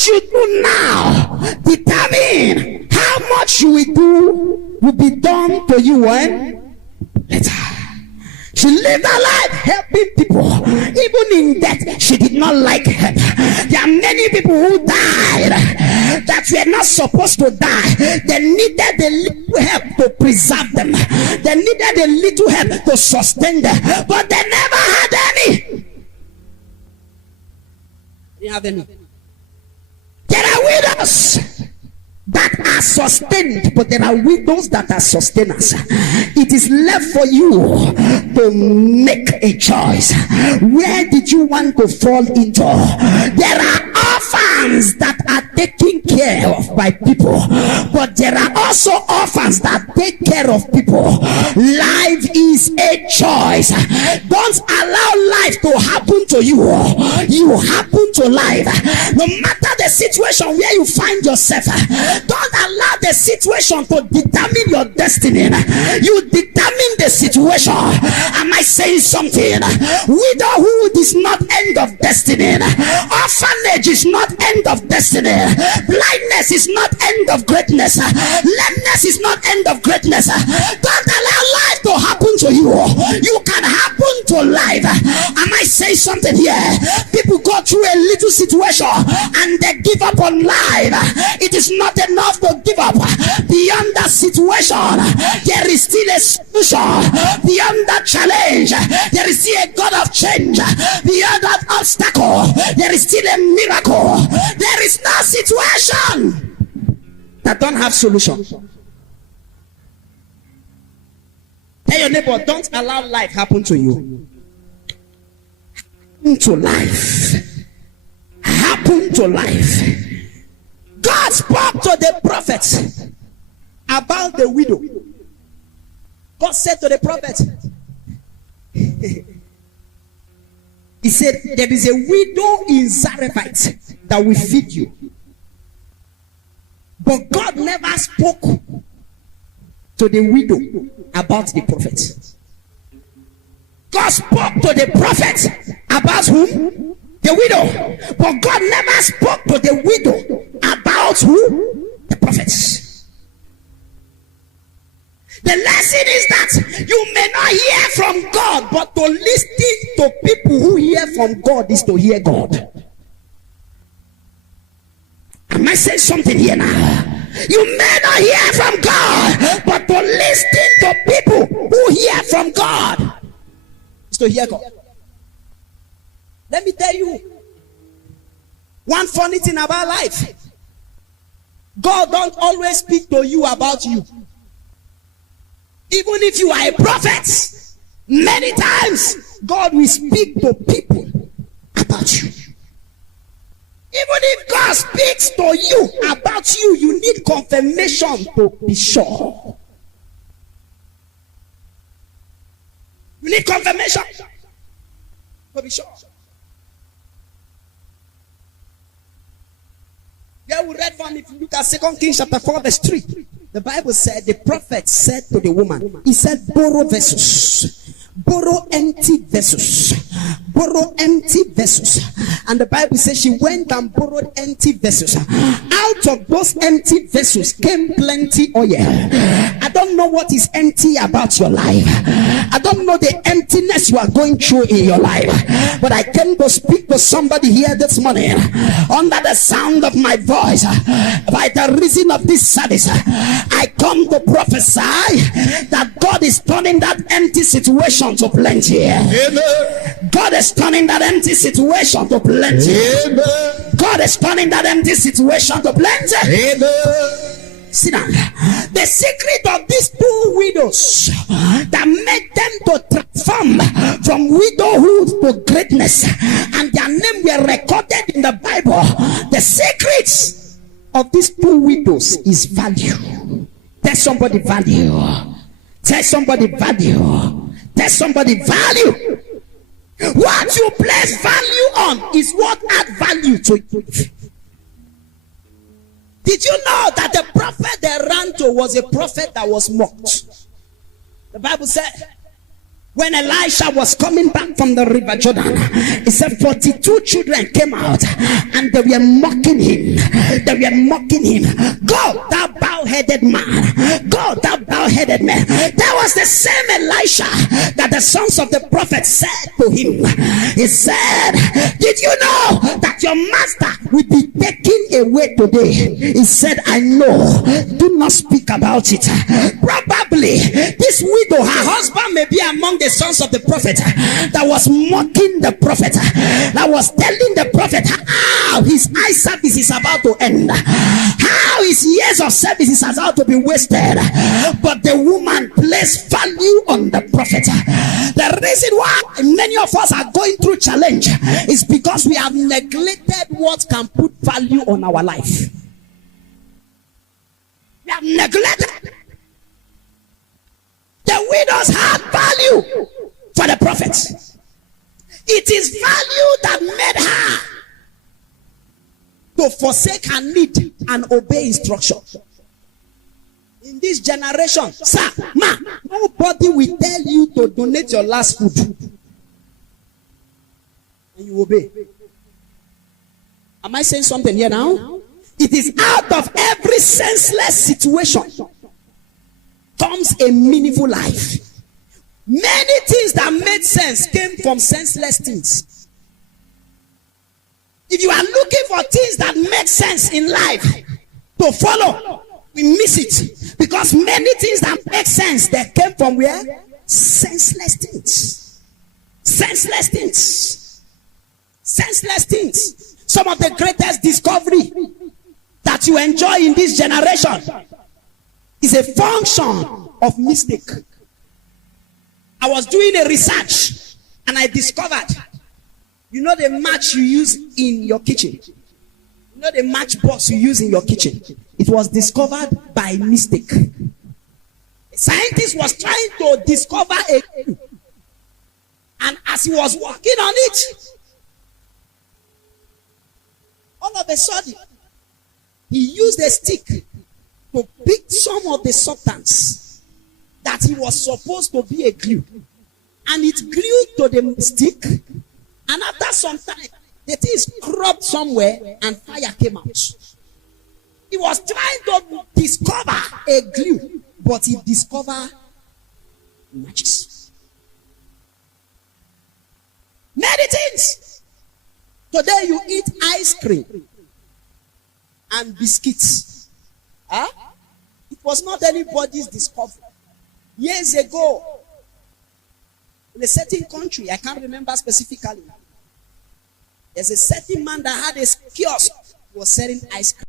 much you do now determine how much you will do will be done to you when later. She lived her life helping people. Even in death, she did not like help. There are many people who died that were not supposed to die. They needed a little help to preserve them. They needed a little help to sustain them. But they never had any. They didn't have any. There are widows that are sustained, but there are widows that are sustainers. It is left for you to make a choice. Where did you want to fall into? There are orphans that are taken care of by people, but there are also orphans that take care of people. Life is a choice. Don't allow life to happen to you. You happen to life. No matter the situation where you find yourself, don't allow the situation to determine your destiny. You determine the situation. Am I saying something? Widowhood is not end of destiny. Orphanage is not end of destiny. Blindness is not end of greatness. Lameness is not end of greatness. Don't allow life to happen to you. You can happen to life. Am I saying something here? People go through a little situation and they give up on life. It is not enough to give up. Beyond that situation, there is still a solution. Beyond that challenge, there is still a God of change. Beyond that obstacle, there is still a miracle. There is no situation that don't have solution. Tell your neighbor, don't allow life happen to you. Happen to life. Happen to life. God spoke to the prophets about the widow. God said to the prophet, he said, there is a widow in Zarephath that will feed you. But God never spoke to the widow about the prophet. God spoke to the prophet about whom? The widow. But God never spoke to the widow about who? The prophets. The lesson is that you may not hear from God, but to listen to people who hear from God is to hear God. Am I saying something here now? You may not hear from God, but to listen to people who hear from God is to hear God. Let me tell you one funny thing about life. God don't always speak to you about you. Even if you are a prophet, many times God will speak to people about you. Even if God speaks to you about you, you need confirmation to be sure. You need confirmation to be sure. Yeah, we read from, if you look at 2 Kings chapter 4 verse 3. The Bible said, the prophet said to the woman, he said, borrow vessels. Borrow empty vessels. Borrow empty vessels. And the Bible says she went and borrowed empty vessels. Out of those empty vessels came plenty oil. I don't know what is empty about your life. I don't know the emptiness you are going through in your life. But I came to speak to somebody here this morning under the sound of my voice. By the reason of this service, I come to prophesy that God is turning that empty situation to plenty. Amen. God is turning that empty situation to plenty. Amen. God is turning that empty situation to plenty. Amen. Sit down. The secret of these two widows that made them to transform from widowhood to greatness, and their name were recorded in the Bible. The secret of these two widows is value. Tell somebody value. Tell somebody value. Tell somebody value. What you place value on is what add value to you. Did you know that the prophet they ran to was a prophet that was mocked? The Bible said When Elisha was coming back from the river Jordan, he said 42 children came out and they were mocking him. They were mocking him. Go, thou bow-headed man. Go, thou bow-headed man. That was the same Elisha that the sons of the prophet said to him. He said, did you know that your master will be taken away today? He said, I know. Do not speak about it. Probably this widow, her husband may be among the sons of the prophet that was mocking the prophet, that was telling the prophet how his eye service is about to end, how his years of service is about to be wasted. But the woman placed value on the prophet. The reason why many of us are going through challenge is because we have neglected what can put value on our life. We have neglected. The widows had value for the prophets. It is value that made her to forsake her need and obey instruction. In this generation, sir, ma, nobody will tell you to donate your last food. And you obey. Am I saying something here now? It is out of every senseless situation comes a meaningful life. Many things that made sense came from senseless things. If you are looking for things that make sense in life to follow, we miss it. Because many things that make sense, they came from where? Senseless things. Senseless things. Senseless things. Some of the greatest discovery that you enjoy in this generation is a function of mistake. I was doing a research and I discovered, you know the match you use in your kitchen, you know the matchbox you use in your kitchen, it was discovered by mistake. A scientist was trying to discover a clue, and as he was working on it, all of a sudden he used a stick to pick some of the substance that he was supposed to be a glue, and it glued to the stick, and after some time the thing is cropped somewhere and fire came out. He was trying to discover a glue, but he discovered matches. Many things. Today you eat ice cream and biscuits. Huh? It was not anybody's discovery. Years ago, in a certain country, I can't remember specifically, there's a certain man that had a kiosk, was selling ice cream.